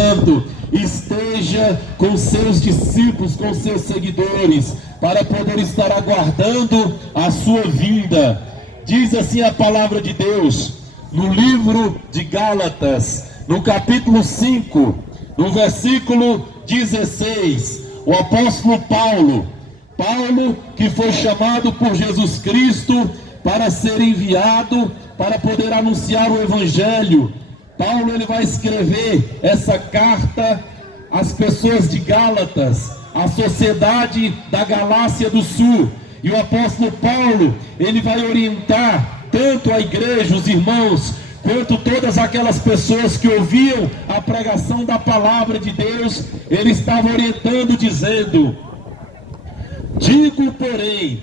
Santo esteja com seus discípulos, com seus seguidores, para poder estar aguardando a sua vinda. Diz assim a palavra de Deus, no livro de Gálatas, no capítulo 5, no versículo 16, o apóstolo Paulo que foi chamado por Jesus Cristo para ser enviado, para poder anunciar o Evangelho. Paulo, ele vai escrever essa carta às pessoas de Gálatas, à sociedade da Galácia do Sul. E o apóstolo Paulo, ele vai orientar tanto a igreja, os irmãos, quanto todas aquelas pessoas que ouviam a pregação da palavra de Deus. Ele estava orientando, dizendo: digo, porém,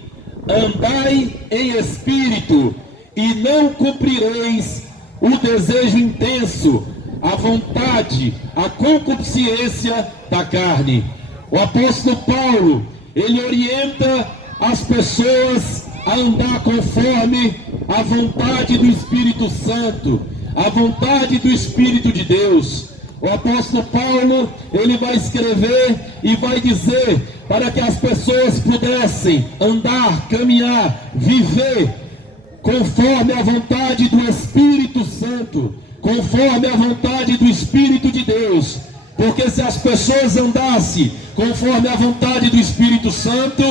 andai em espírito, e não cumprireis o desejo intenso, a vontade, a concupiscência da carne. O apóstolo Paulo, ele orienta as pessoas a andar conforme a vontade do Espírito Santo, a vontade do Espírito de Deus. O apóstolo Paulo, ele vai escrever e vai dizer para que as pessoas pudessem andar, caminhar, viver conforme a vontade do Espírito Santo, conforme a vontade do Espírito de Deus. Porque se as pessoas andassem conforme a vontade do Espírito Santo,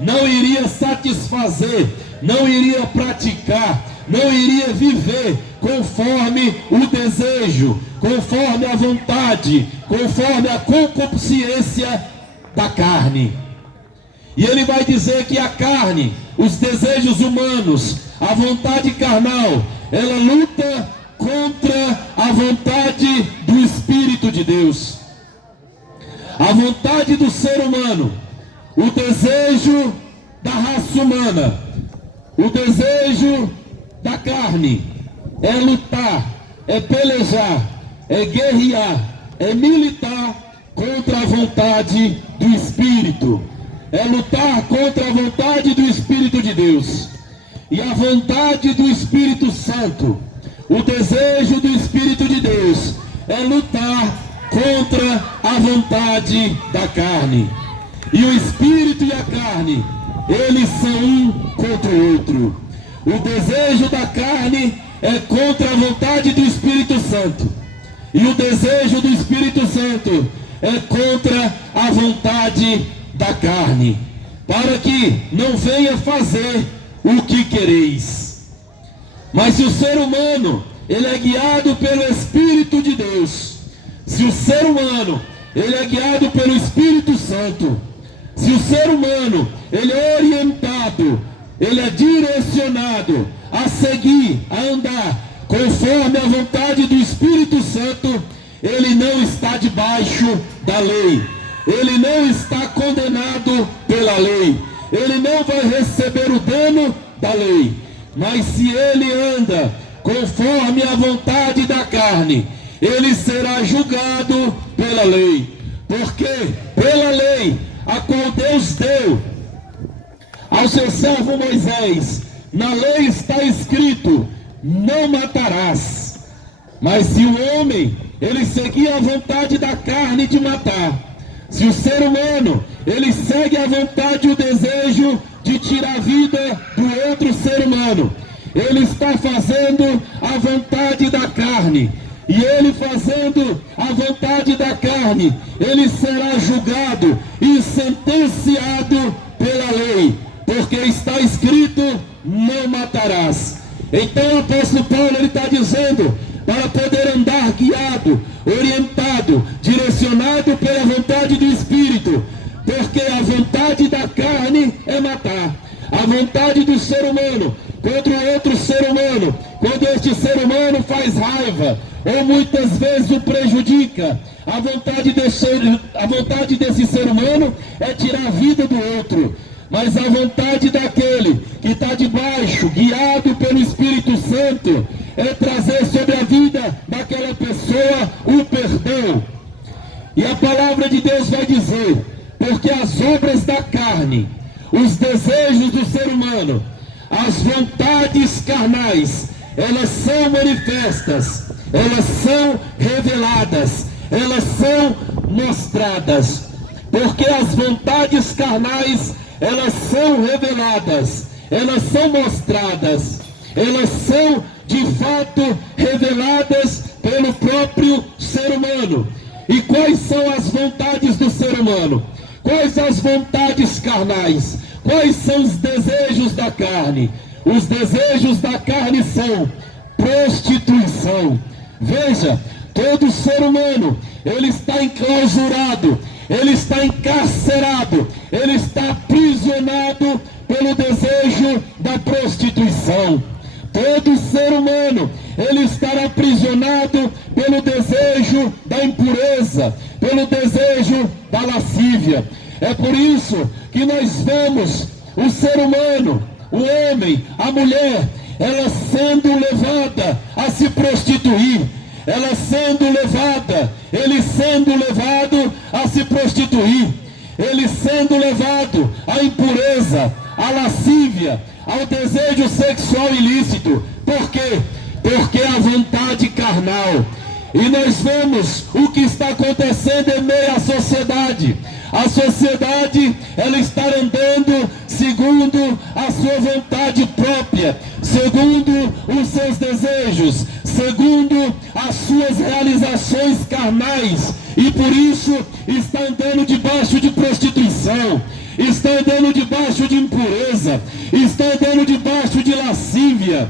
não iria satisfazer, não iria praticar, não iria viver conforme o desejo, conforme a vontade, conforme a concupiscência da carne. E ele vai dizer que a carne, os desejos humanos, a vontade carnal, ela luta contra a vontade do Espírito de Deus. A vontade do ser humano, o desejo da raça humana, o desejo da carne, é lutar, é pelejar, é guerrear, é militar contra a vontade do Espírito, é lutar contra a vontade do Espírito de Deus. E a vontade do Espírito Santo, o desejo do Espírito de Deus, é lutar contra a vontade da carne. E o Espírito e a carne, eles são um contra o outro. O desejo da carne é contra a vontade do Espírito Santo, e o desejo do Espírito Santo é contra a vontade da carne, para que não venha fazer o que quereis. Mas se o ser humano, ele é guiado pelo Espírito de Deus, se o ser humano, ele é guiado pelo Espírito Santo, se o ser humano, ele é orientado, ele é direcionado a seguir, a andar conforme a vontade do Espírito Santo, ele não está debaixo da lei, ele não está condenado pela lei, ele não vai receber o dano da lei. Mas se ele anda conforme a vontade da carne, ele será julgado pela lei. Porque pela lei a qual Deus deu ao seu servo Moisés, na lei está escrito: não matarás. Mas se o homem, ele seguir a vontade da carne de matar, se o ser humano, ele segue a vontade e o desejo de tirar a vida do outro ser humano, ele está fazendo a vontade da carne. E ele fazendo a vontade da carne, ele será julgado e sentenciado pela lei, porque está escrito: não matarás. Então o apóstolo Paulo, ele está dizendo, para poder andar guiado, orientado, direcionado pela vontade do Espírito, porque a vontade da carne é matar, a vontade do ser humano contra o outro ser humano, quando este ser humano faz raiva, ou muitas vezes o prejudica, a vontade desse ser humano é tirar a vida do outro. Mas a vontade daquele que está debaixo, guiado pelo Espírito Santo, é trazer sobre a vida daquela pessoa o perdão. E a palavra de Deus vai dizer: porque as obras da carne, os desejos do ser humano, as vontades carnais, elas são manifestas, elas são reveladas, elas são mostradas, porque as vontades carnais, elas são reveladas, elas são mostradas, elas são de fato reveladas pelo próprio ser humano. E quais são as vontades do ser humano? Quais as vontades carnais? Quais são os desejos da carne? Os desejos da carne são prostituição. Veja, todo ser humano, ele está enclausurado, ele está encarcerado, ele está aprisionado pelo desejo da prostituição. Todo ser humano, ele está aprisionado pelo desejo da impureza, pelo desejo da lascívia. É por isso que nós vemos o ser humano, o homem, a mulher, ela sendo levada a se prostituir, ela sendo levada, ele sendo levado a se prostituir, ele sendo levado à impureza, à lascívia, ao desejo sexual ilícito. Por quê? Porque a vontade carnal. E nós vemos o que está acontecendo em meio à sociedade. A sociedade, ela está andando segundo a sua vontade própria, segundo os seus desejos, segundo as suas realizações carnais, e por isso está andando debaixo de prostituição, está andando debaixo de impureza, está andando debaixo de lascívia.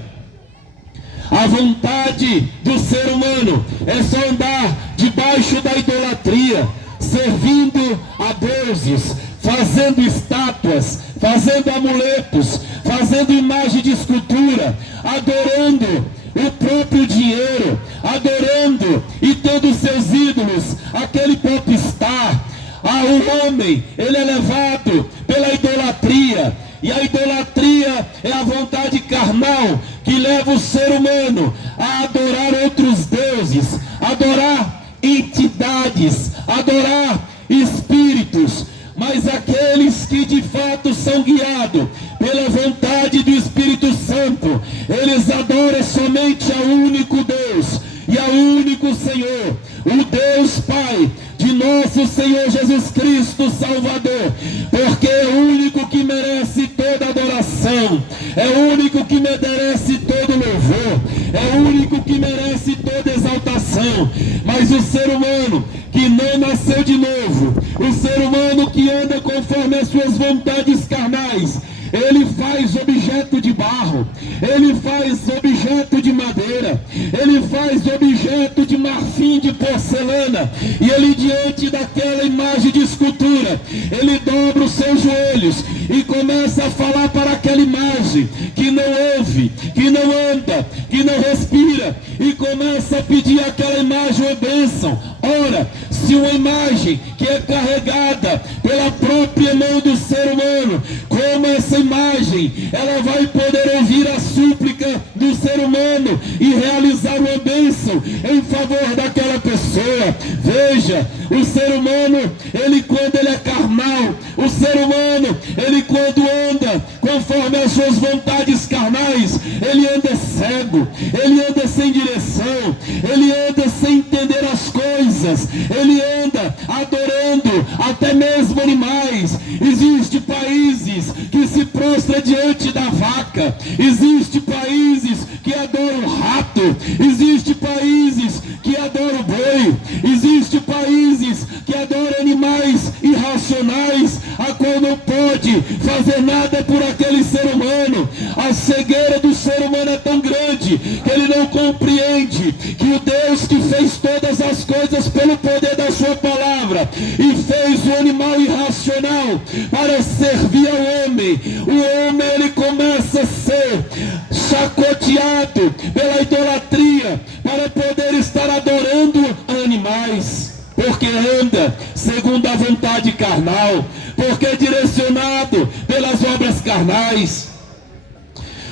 A vontade do ser humano é só andar debaixo da idolatria, servindo a deuses, fazendo estátuas, fazendo amuletos, fazendo imagem de escultura, adorando o próprio dinheiro, adorando e tendo seus ídolos, aquele popstar. O homem, ele é levado pela idolatria, e a idolatria é a vontade carnal que leva o ser humano a adorar outros deuses, adorar entidades, adorar espíritos. Mas aqueles que de fato são guiados pela vontade do Espírito Santo, eles adoram somente ao único Deus e ao único Senhor, o Deus Pai de nosso Senhor Jesus Cristo Salvador, porque é o único que merece toda adoração, é o único que merece todo louvor, é o único que merece toda exaltação. Mas o ser humano que não nasceu de novo, o ser humano que anda conforme as suas vontades carnais, ele faz objeto de barro, ele faz objeto de madeira, ele faz objeto de marfim, de porcelana, e ele diante daquela imagem de escultura, ele dobra os seus joelhos e começa a falar para aquela imagem que não ouve, que não anda, que não respira, e começa a pedir àquela imagem uma bênção. Ora, se uma imagem que é carregada pela própria mão do ser humano, como essa imagem, ela vai poder ouvir a súplica do ser humano e realizar uma bênção em favor daquela pessoa. Veja, o ser humano, ele quando ele é carnal, o ser humano, ele quando anda conforme as suas vontades carnais, ele anda cego, ele anda sem direção, ele anda sem entender as coisas, ele anda adorando até mesmo animais. Existem países que se prostram diante da vaca, existem países que adoram o rato, existem países que adoram o boi, existem países que adoram animais irracionais, a qual não pode fazer nada por aquele ser humano. A cegueira do ser humano é tão grande que ele não compreende que o Deus que fez todas as coisas pelo poder da sua palavra e fez o animal irracional para servir ao homem, o homem ele começa a ser chacoteado pela idolatria para poder estar adorando animais, porque anda segundo a vontade carnal, porque é direcionado pelas obras carnais.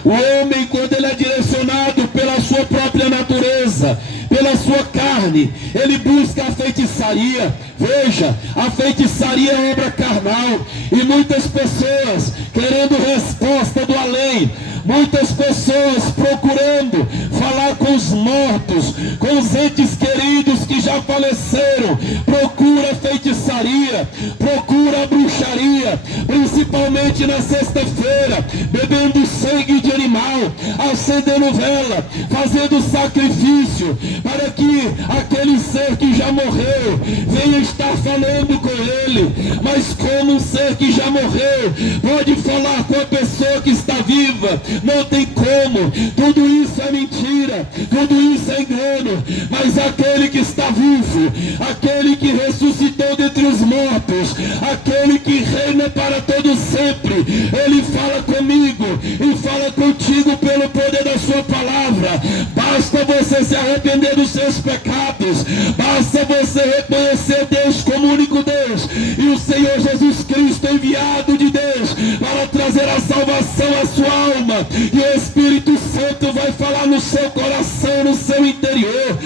O homem, quando ele é direcionado pela sua própria natureza, pela sua carne, ele busca a feitiçaria. Veja, a feitiçaria é obra carnal, e muitas pessoas querendo resposta do além, muitas pessoas procurando falar com os mortos, com os entes queridos que já faleceram, procura feitiçaria, procura bruxaria, principalmente na sexta-feira, bebendo sangue de animal, acendendo vela, fazendo sacrifício, para que aquele ser que já morreu venha estar falando com ele. Mas como um ser que já morreu pode falar com a pessoa que está viva? Não tem como. Tudo isso é mentira, tudo isso é engano. Mas aquele que está vivo, aquele que ressuscitou dentre os mortos, aquele que reina para todo sempre, ele fala comigo e fala contigo pelo poder da sua palavra. Basta você se arrepender dos seus pecados, basta você reconhecer Deus como único Deus e o Senhor Jesus Cristo enviado de Deus para trazer a salvação à sua alma, e o Espírito Santo vai falar no seu coração, no seu interior.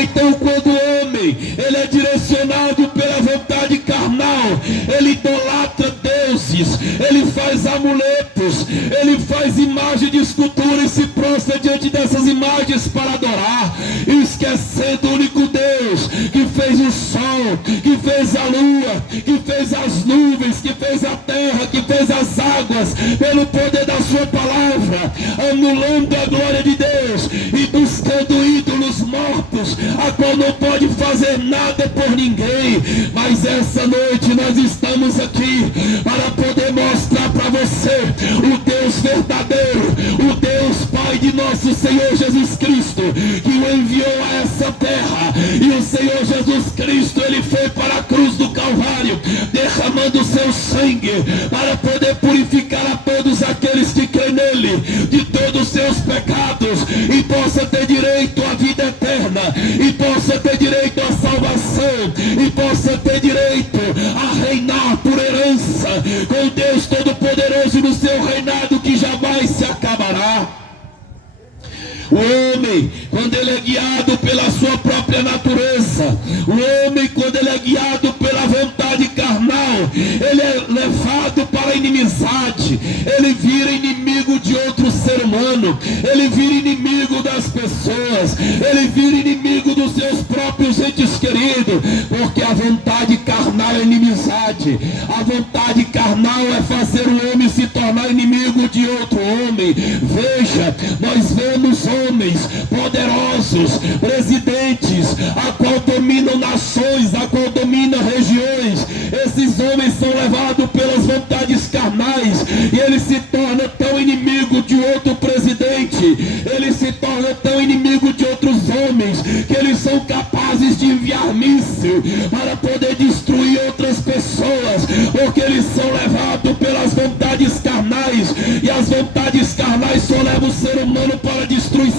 Então, quando o homem ele é direcionado pela vontade carnal, ele idolatra deuses, ele faz amuletos, ele faz imagem de escultura e se prostra diante dessas imagens para adorar, esquecendo o único Deus que fez o sol, que fez a lua, que fez as nuvens, que fez a terra, que fez as águas, pelo poder da sua palavra, anulando a glória de Deus e buscando ídolos mortos, a qual não pode fazer nada por ninguém. Mas essa noite nós estamos aqui para poder mostrar para você o Deus verdadeiro, o Deus Pai de nosso Senhor Jesus Cristo, que o enviou a essa terra. E o Senhor Jesus Cristo, ele foi para a cruz do Calvário, derramando o seu sangue para poder purificar a todos aqueles que creem nele de todos os seus pecados, e possa ter direito à vida eterna, e possa ter direito à salvação, e possa ter direito a reinar por herança com Deus Todo-Poderoso no seu reinado que jamais se acabará. O homem, quando ele é guiado pela sua própria natureza, o homem, quando ele é guiado pela vontade carnal, ele é levado para a inimizade, ele vira inimigo de outro ser humano, ele vira inimigo das pessoas, ele vira inimigo dos seus próprios entes queridos, porque a vontade carnal é inimizade, a vontade carnal é fazer o homem se tornar inimigo de outro homem. Veja, nós vemos homens poderosos, presidentes, a qual dominam nações, a qual dominam regiões. Esses homens são levados pelas vontades carnais e eles se tornam tão inimigo de outro presidente, eles se tornam tão inimigo de outros homens, que eles são capazes de enviar míssil para poder destruir outras pessoas, porque eles são levados pelas vontades carnais, e as vontades carnais só levam o ser humano para a destruição,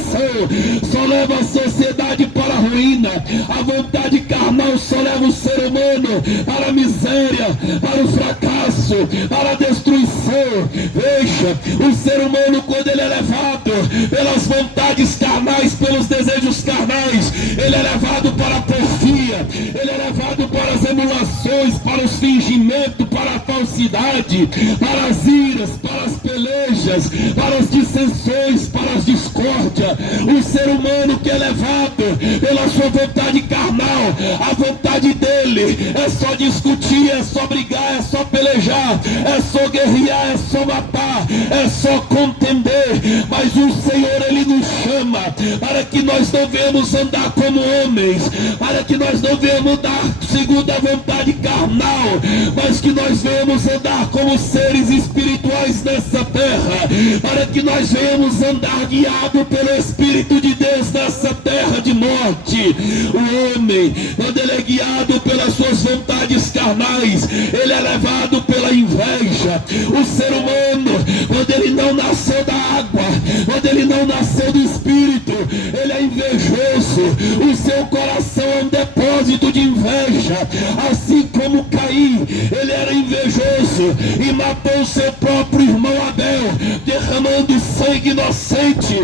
só levam a sociedade para a ruína. A vontade carnal só leva o ser humano para a miséria, para o fracasso, para a destruição. Veja, o ser humano, quando ele é levado pelas vontades carnais, pelos desejos carnais, ele é levado para a porfia, ele é levado para as emulações, para os fingimentos, para a falsidade, para as iras, para as pelejas, para as dissensões, para as discórdias. O ser humano que é levado pela sua vontade carnal, a vontade dele é só discutir, é só brigar, é só pelejar, é só guerrear, é só matar, é só contender. Mas o Senhor, ele nos chama para que nós devemos andar como homens, para que nós não devemos andar segundo a vontade carnal, mas que nós venhamos andar como seres espirituais nessa terra, para que nós venhamos andar guiado pelo Espírito de Deus nessa terra de morte. O homem, quando ele é guiado pelas suas vontades carnais, ele é levado pela inveja. O ser humano, quando ele não nasceu da água, quando ele não nasceu do Espírito, espírito, ele é invejoso. O seu coração é um depósito de inveja, assim como Caim, ele era invejoso e matou seu próprio irmão Abel, derramando sangue inocente.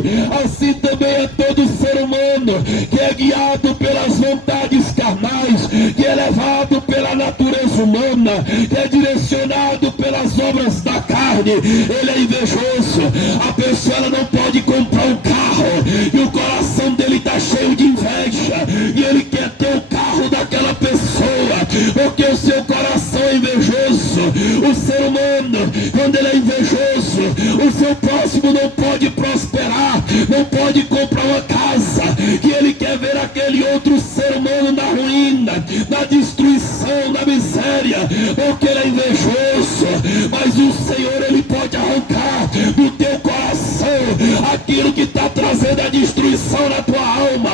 Assim também é todo ser humano que é guiado pelas vontades carnais, que é levado pela natureza humana, que é direcionado pelas obras da carne. Ele é invejoso. A pessoa, ela não pode comprar um carro e o coração dele está cheio de inveja e ele quer ter o carro daquela pessoa, porque o seu coração é invejoso. O ser humano, quando ele é invejoso, o seu próximo não pode prosperar, não pode comprar uma casa, que ele quer ver aquele outro ser humano na ruína, na destruição, na miséria, porque ele é invejoso. Mas o Senhor, ele pode arrancar do teu coração aquilo que está trazendo a destruição na tua alma,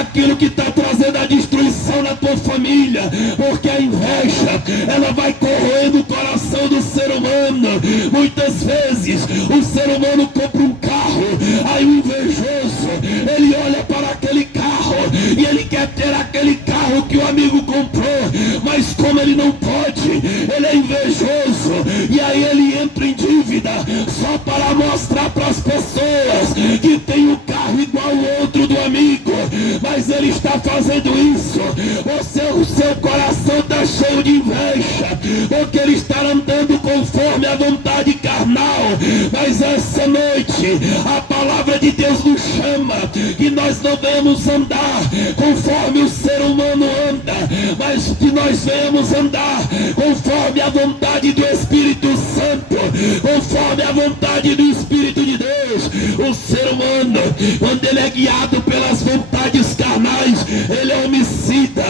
aquilo que está trazendo a destruição na tua família, porque a inveja, ela vai corroendo o coração do ser humano. Muitas vezes o ser humano compra um carro, aí o invejoso, ele olha para aquele carro e ele quer ter aquele carro que o amigo comprou, mas como ele não pode, ele é invejoso, e aí ele entra em dívida só para mostrar para as pessoas que tem um carro igual ao outro do amigo. Mas ele está fazendo isso, o seu coração está cheio de inveja, porque ele está andando conforme a vontade carnal. Mas essa noite a palavra de Deus nos chama que nós não venhamos andar conforme o ser humano anda, mas que nós venhamos andar conforme a vontade do Espírito Santo, conforme a vontade do Espírito de Deus. O ser humano, quando ele é guiado pelas vontades carnais, ele é homicida,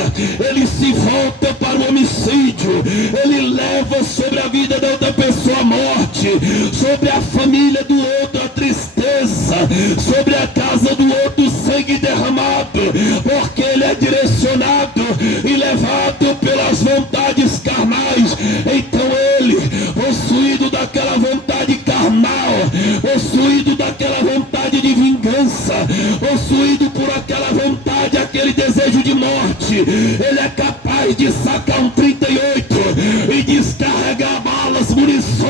ele se volta para o homicídio, ele leva sobre a vida da outra pessoa a morte, sobre a família do outro a tristeza, sobre a casa do outro sangue derramado, porque ele é direcionado e levado pelas vontades carnais. Então ele, possuído daquela vontade carnal, possuído daquela vontade de vingança, possuído por aquela vontade, aquele desejo de morte, ele é capaz de sacar um 38 e descarregar balas, munições